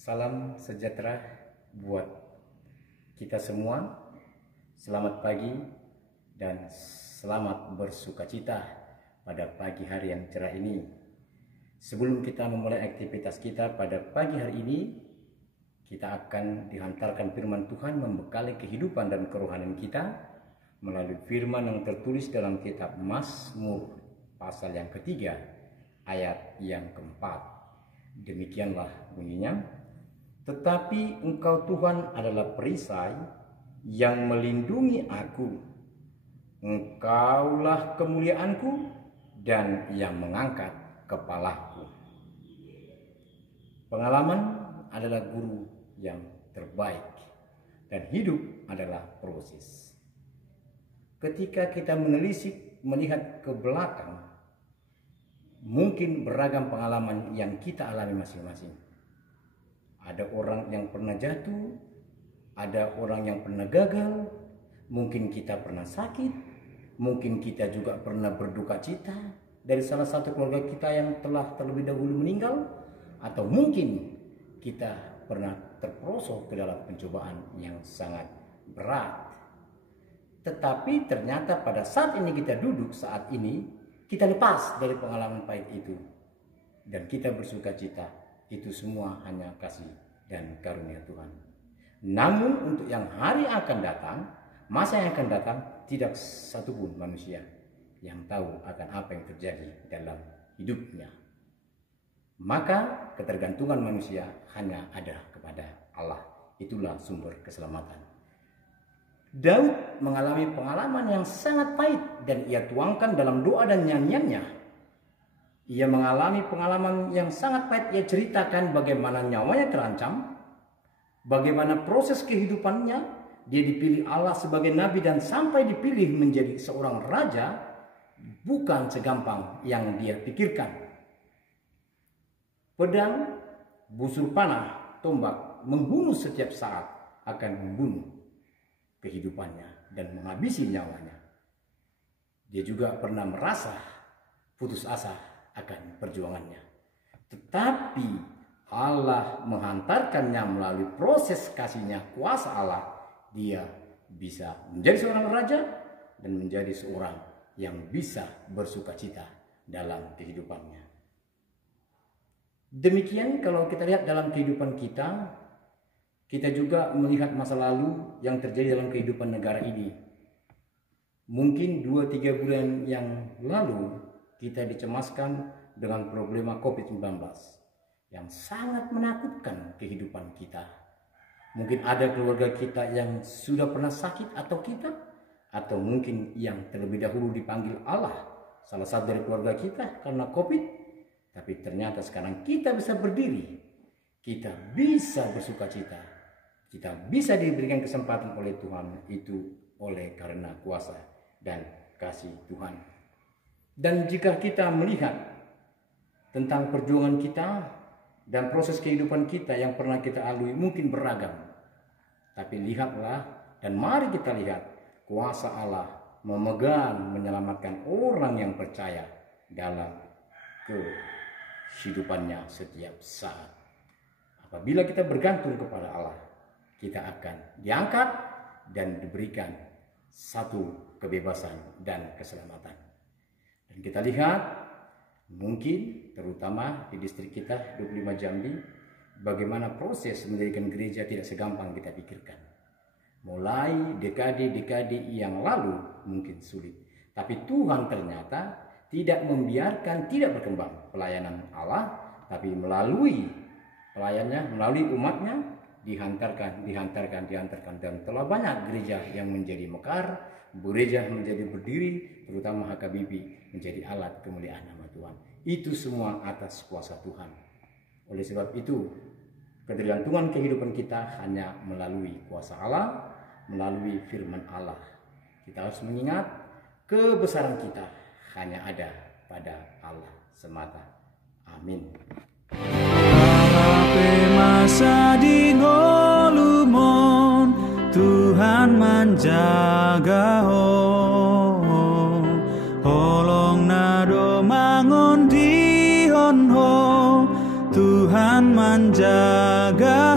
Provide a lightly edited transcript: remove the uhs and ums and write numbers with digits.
Salam sejahtera buat kita semua. Selamat pagi dan selamat bersukacita pada pagi hari yang cerah ini. Sebelum kita memulai aktivitas kita pada pagi hari ini, kita akan dihantarkan firman Tuhan membekali kehidupan dan kerohanian kita melalui firman yang tertulis dalam kitab Mazmur pasal yang ketiga ayat yang keempat. Demikianlah bunyinya. Tetapi Engkau Tuhan adalah perisai yang melindungi aku. Engkaulah kemuliaanku dan yang mengangkat kepalaku. Pengalaman adalah guru yang terbaik dan hidup adalah proses. Ketika kita menelisik melihat ke belakang, mungkin beragam pengalaman yang kita alami masing-masing. Ada orang yang pernah jatuh, ada orang yang pernah gagal, mungkin kita pernah sakit, mungkin kita juga pernah berduka cita dari salah satu keluarga kita yang telah terlebih dahulu meninggal, atau mungkin kita pernah terperosok ke dalam pencobaan yang sangat berat. Tetapi ternyata pada saat ini kita duduk saat ini, kita lepas dari pengalaman pahit itu dan kita bersuka cita. Itu semua hanya kasih dan karunia Tuhan. Namun untuk yang hari akan datang, masa yang akan datang, tidak satupun manusia yang tahu akan apa yang terjadi dalam hidupnya. Maka ketergantungan manusia hanya ada kepada Allah. Itulah sumber keselamatan. Daud mengalami pengalaman yang sangat pahit dan ia tuangkan dalam doa dan nyanyiannya. Ia mengalami pengalaman yang sangat pahit. Ia ceritakan bagaimana nyawanya terancam, bagaimana proses kehidupannya. Dia dipilih Allah sebagai nabi dan sampai dipilih menjadi seorang raja bukan segampang yang dia pikirkan. Pedang, busur panah, tombak membunuh setiap saat akan membunuh kehidupannya dan menghabisi nyawanya. Dia juga pernah merasa putus asa akan perjuangannya. Tetapi Allah menghantarkannya melalui proses kasihnya, kuasa Allah. Dia bisa menjadi seorang raja dan menjadi seorang yang bisa bersuka cita dalam kehidupannya. Demikian kalau kita lihat dalam kehidupan kita, kita juga melihat masa lalu yang terjadi dalam kehidupan negara ini. Mungkin 2-3 bulan yang lalu kita dicemaskan dengan problema COVID-19 yang sangat menakutkan kehidupan kita. Mungkin ada keluarga kita yang sudah pernah sakit atau mungkin yang terlebih dahulu dipanggil Allah, salah satu dari keluarga kita karena COVID, tapi ternyata sekarang kita bisa berdiri, kita bisa bersuka cita, kita bisa diberikan kesempatan oleh Tuhan, itu oleh karena kuasa dan kasih Tuhan. Dan jika kita melihat tentang perjuangan kita dan proses kehidupan kita yang pernah kita lalui mungkin beragam. Tapi lihatlah dan mari kita lihat kuasa Allah memegang menyelamatkan orang yang percaya dalam kehidupannya setiap saat. Apabila kita bergantung kepada Allah, kita akan diangkat dan diberikan satu kebebasan dan keselamatan. Dan kita lihat mungkin terutama di distrik kita 25 Jambi, bagaimana proses mendirikan gereja tidak segampang kita pikirkan. Mulai dekade-dekade yang lalu mungkin sulit, tapi Tuhan ternyata tidak membiarkan tidak berkembang pelayanan Allah, tapi melalui pelayannya, melalui umatnya dihantarkan dan telah banyak gereja yang menjadi mekar, gereja menjadi berdiri, terutama HKBP menjadi alat kemuliaan nama Tuhan. Itu semua atas kuasa Tuhan. Oleh sebab itu, ketergantungan kehidupan kita hanya melalui kuasa Allah, melalui firman Allah. Kita harus mengingat kebesaran kita hanya ada pada Allah semata. Amin. Masa di ngolumon Tuhan menjaga holong nado mangon di honho Tuhan Tuhan menjaga